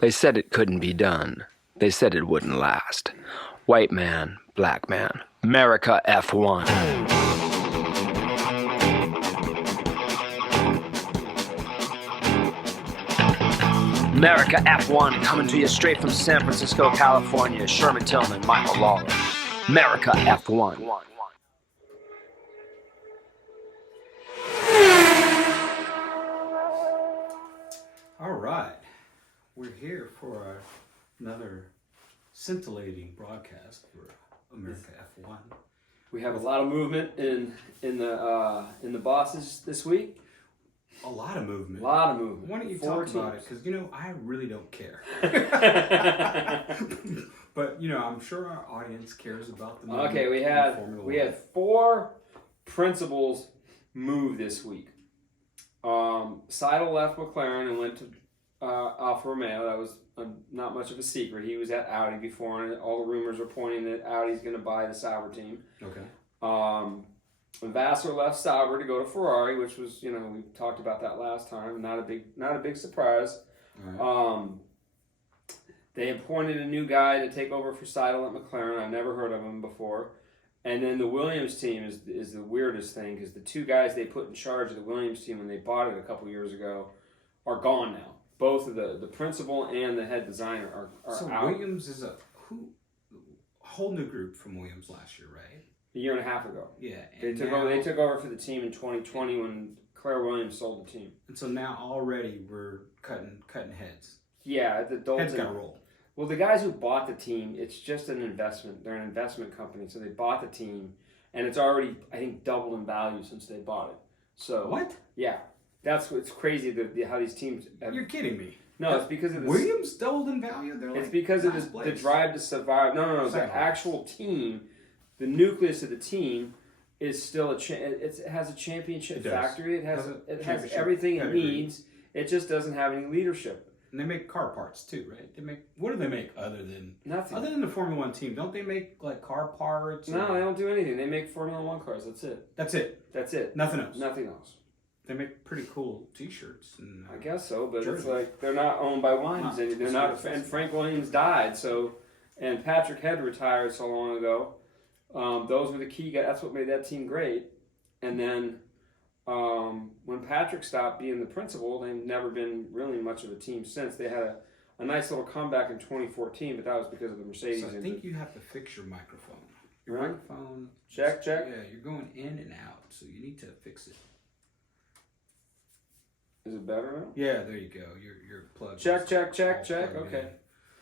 They said it couldn't be done. They said it wouldn't last. White man, black man. America F1. America F1 coming to you straight from San Francisco, California. Sherman Tillman, Michael Lawler. America F1. All right, we're here for another scintillating broadcast for America F1. We have a lot of movement in the bosses this week. A lot of movement. A lot of movement. Why don't you Four talk about it? teams. Because, I really don't care. But, I'm sure our audience cares about the movement. Okay, we had 4 principals move this week. Seidel left McLaren and went to Alfa Romeo. That was not much of a secret. He was at Audi before, and all the rumors are pointing that Audi's going to buy the Sauber team. Okay. Vassar left Sauber to go to Ferrari, which was, we talked about that last time. Not a big surprise. All right. They appointed a new guy to take over for Seidel at McLaren. I've never heard of him before. And then the Williams team is the weirdest thing, because the 2 guys they put in charge of the Williams team when they bought it a couple years ago are gone now. Both of the principal and the head designer are so out. Williams is a whole new group from Williams last year, right? A year and a half ago. Yeah. They took over for the team in 2020 when Claire Williams sold the team. And so now already we're cutting heads. Yeah, the Dalton. Heads got to roll. Well, the guys who bought the team, it's just an investment. They're an investment company, so they bought the team, and it's already, I think, doubled in value since they bought it. So What? Yeah, that's what's crazy. How these teams. You're kidding me. No, it's because of Williams doubled in value. They're It's like because of last the place. drive to survive. No. The Second place. actual team, the nucleus of the team, is still it has a championship It does. factory. It has Championship everything it pedigree. needs. It just doesn't have any leadership. And they make car parts too, right? What do they make other than Nothing. Other than the Formula One team? Don't they make like car parts? No, they don't do anything. They make Formula One cars. That's it. That's it. That's it. Nothing else. Nothing else. They make pretty cool T-shirts. And I guess so, but jerseys. it's like they're not owned by Williams. Huh. They're not. And Frank Williams died. So, and Patrick Head retired so long ago. Those were the key guys. That's what made that team great. And then when Patrick stopped being the principal, they've never been really much of a team since. They had a nice little comeback in 2014, but that was because of the Mercedes. So I think you have to fix your microphone. Your Right. microphone. Check. Yeah, you're going in and out, so you need to fix it. Is it better now? Yeah, there you go. Your plug. Check. is all plugged Okay. in.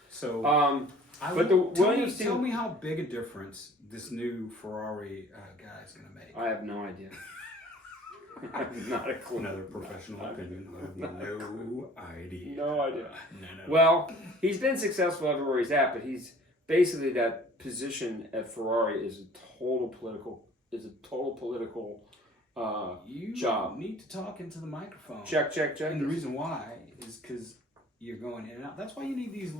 So, But the Williams tell team- me how big a difference this new Ferrari guy is going to make. I have no idea. I have not a clue. Another professional opinion. I have no idea. No idea. No. Well, he's been successful everywhere he's at, but he's basically that position at Ferrari is a total political you job. need to talk into the microphone. Check. And the reason why is because you're going in and out. That's why you need these.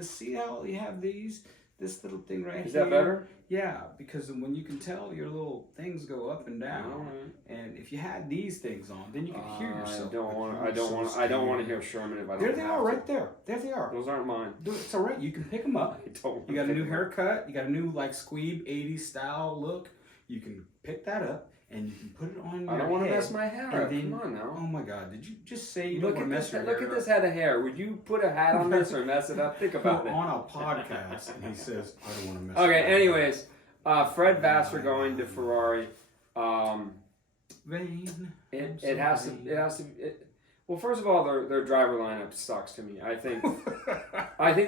See how you have these. This little thing right here. Is that better? Yeah, because when you can tell your little things go up and down, Alright. and if you had these things on, then you could hear yourself. I don't want to hear Sherman if I don't. There they have are, to. right there. There they are. Those aren't mine. Dude, it's all right. You can pick them up. I don't. You got a new haircut. You got a new like squeeb 80s style look. You can pick that up and you can put it on your I head. don't want to mess my hair up. and then- Come on now. Oh my God! Did you just say you Look don't at want to mess this. your Look hair at this head of hair. Would you put a hat on this or mess it up? Think about We're it. on a podcast, and he says, "I don't want to mess." Okay. your hair Anyways, Fred Vassar going to Ferrari. Rain. It has to. Well, first of all, their driver lineup sucks to me. I think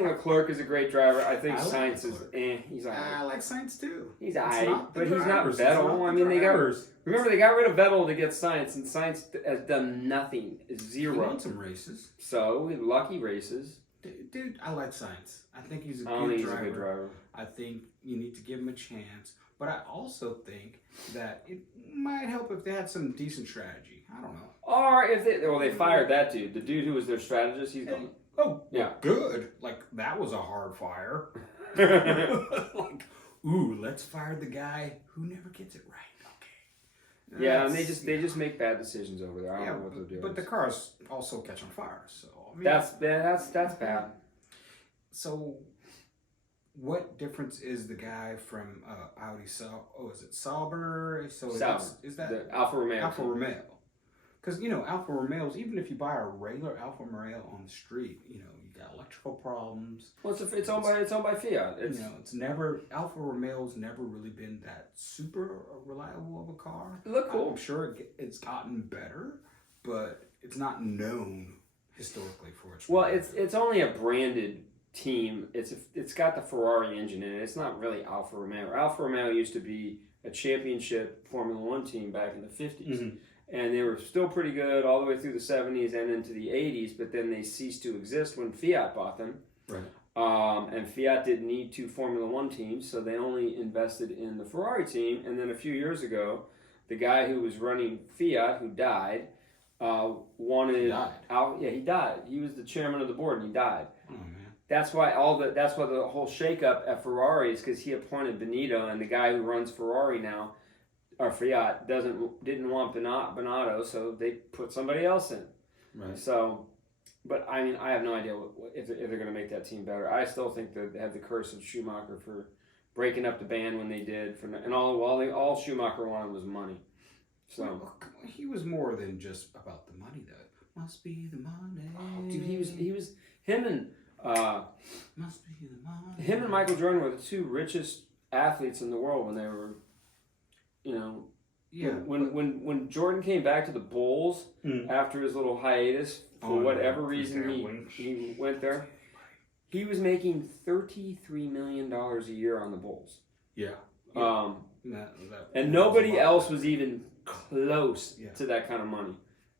Leclerc is a great driver. I think I like Sainz is Leclerc. he's I like Sainz too. He's It's alright, not the but he's not drivers, it's Vettel. not I the mean, they got drivers. remember they got rid of Vettel to get Sainz, and Sainz has done nothing, He zero. won some races. So lucky races. Dude, I like Sainz. I think he's a I don't good think he's driver. a good driver. I think you need to give him a chance. But I also think that it might help if they had some decent strategy. I don't know. Or if they fired that dude, the dude who was their strategist. He's gone. Oh, Yeah. good. Like, that was a hard fire. Like, ooh, let's fire the guy who never gets it right. Okay. Yeah, and That's- they just make bad decisions over there. I don't yeah, know what they're doing. but the cars also catch on fire. So I mean, that's bad. So, what difference is the guy from Audi? Is it Sauber? So Sauber. is that The Alfa Romeo. Alfa Romeo? Because Alfa Romeos, even if you buy a regular Alfa Romeo on the street, you got electrical problems. Well, it's owned by Fiat. It's never Alfa Romeo's never really been that super reliable of a car. It look cool. I'm sure it's gotten better, but it's not known historically for its. Well, it's only a branded team. It's got the Ferrari engine in it. It's not really Alfa Romeo. Alfa Romeo used to be a championship Formula One team back in the 50s. Mm-hmm. And they were still pretty good all the way through the 70s and into the 80s, but then they ceased to exist when Fiat bought them. Right. And Fiat didn't need two Formula One teams, so they only invested in the Ferrari team. And then a few years ago, the guy who was running Fiat, who died, wanted. He died. He died. He was the chairman of the board, and he died. Oh man. That's why the whole shakeup at Ferrari is because he appointed Benito, and the guy who runs Ferrari now, or Fiat, didn't want Benotto, so they put somebody else in. Right. So, but I mean, I have no idea if they're going to make that team better. I still think that they have the curse of Schumacher for breaking up the band when they did, and all Schumacher wanted was money. So Well, he was more than just about the money, though. Must be the money. oh, dude, he was him and Must be the money. him and Michael Jordan were the two richest athletes in the world when they were, Yeah. When Jordan came back to the Bulls after his little hiatus for whatever reason he went there, he was making $33 million a year on the Bulls. Yeah. And nobody else was even close Yeah. to that kind of money.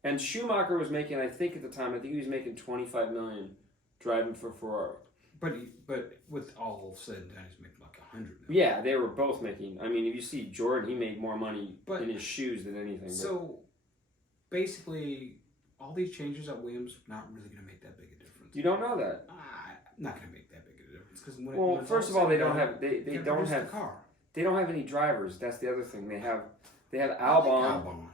And Schumacher was making, I think at the time, he was making $25 million driving for Ferrari. But with all said and done, he's making like $100 million. Yeah, they were both making. I mean, if you see Jordan, he made more money But- in his shoes than anything. So basically, all these changes at Williams not really going to make that big a difference. You don't know that. Not going to make that big a difference because Well, first of all, they don't have they don't don't have have the car. they don't have any drivers. That's the other thing. They have I like Albon. Albon.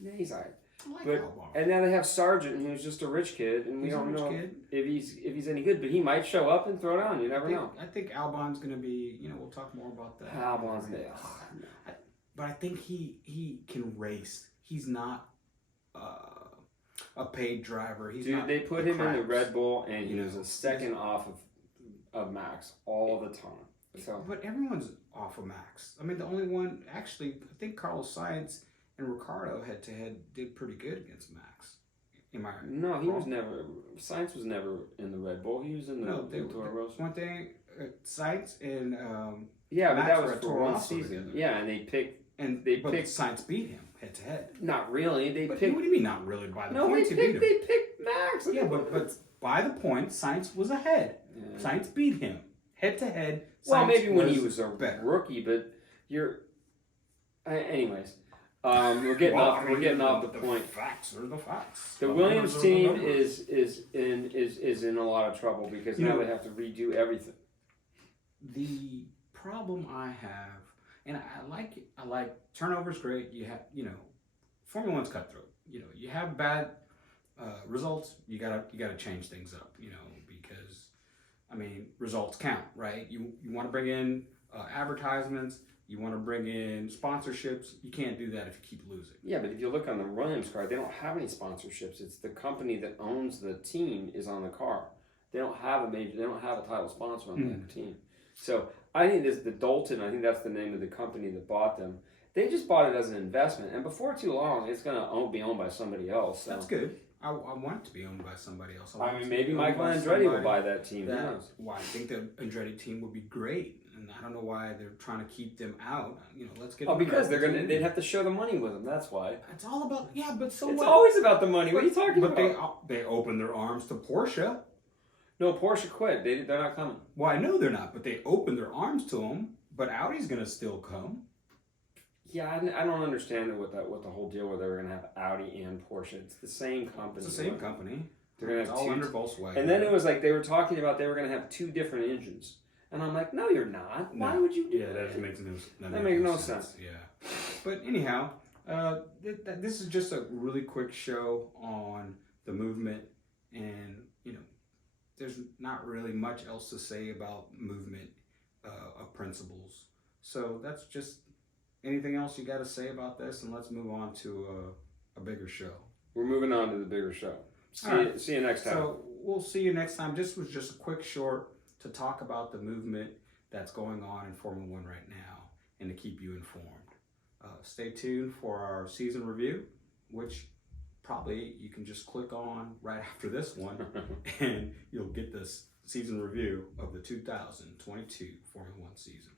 Yeah, he's alright. I like But Albon. and now they have Sargent, who's just a rich kid, and we He's a don't rich know kid. if he's any good. But he might show up and throw down. You never know. I think Albon's going to be. We'll talk more about that. Albon's there. But I think he can race. He's not a paid driver. He's Dude, not they put the him in the cracks. Red Bull, and he You was know, a second off of Max all the time. So But everyone's off of Max. I mean, the only one actually, I think Carlos Sainz and Ricardo head to head did pretty good against Max. Am I right? no, he was never. Sainz was never in the Red Bull. He was in the Toro Rosso. One thing, Sainz and Yeah, but Max that were was at for Toro one Rosso season. together. Yeah, and they picked. but picked- Sainz beat him head to head. Not really. They But picked. what do you mean not really? By the No, points he beat him. they picked Max. Yeah, but by the points, Sainz was ahead. Yeah. Sainz beat him head to head. Well, Sainz maybe when he was a better. rookie, but you're. Anyways, we're getting off the point. Facts are the facts. The Williams team is in a lot of trouble because now they have to redo everything. The problem I have, and I like turnovers. Great. You have Formula One's cutthroat. You have bad results. You gotta change things up. Because results count, right? You want to bring in advertisements. You want to bring in sponsorships. You can't do that if you keep losing. Yeah, but if you look on the Williams car, they don't have any sponsorships. It's the company that owns the team is on the car. They don't have a title sponsor on that team. So I think the Dalton, I think that's the name of the company that bought them. They just bought it as an investment, and before too long, it's going to be owned by somebody else. So. That's good. I want it to be owned by somebody else. Maybe Michael Andretti will buy that team. Who knows? Why I think the Andretti team would be great, and I don't know why they're trying to keep them out. Let's get. Because they'd have to share the money with them. That's why. It's all about but so it's what? always about the money. What are you talking about? But they open their arms to Porsche. No, Porsche quit. They're not coming. Well, I know they're not, but they open their arms to them. But Audi's gonna still come. Yeah, I don't understand what the whole deal where they were gonna have Audi and Porsche. It's the same company. It's the same company. They're gonna It's have all two, under Volkswagen. and then it was like they were talking about they were gonna have two different engines, and I'm like, no, you're not. No. Why would you do Yeah, that? that makes no sense. Yeah, but anyhow, this is just a really quick show on the movement, and there's not really much else to say about movement of principles. So that's just anything else you got to say about this, and let's move on to a bigger show. We're moving on to the bigger show. See you next time. So we'll see you next time. This was just a quick short to talk about the movement that's going on in Formula One right now and to keep you informed. Stay tuned for our season review, which probably you can just click on right after this one and you'll get this season review of the 2022 Formula One season.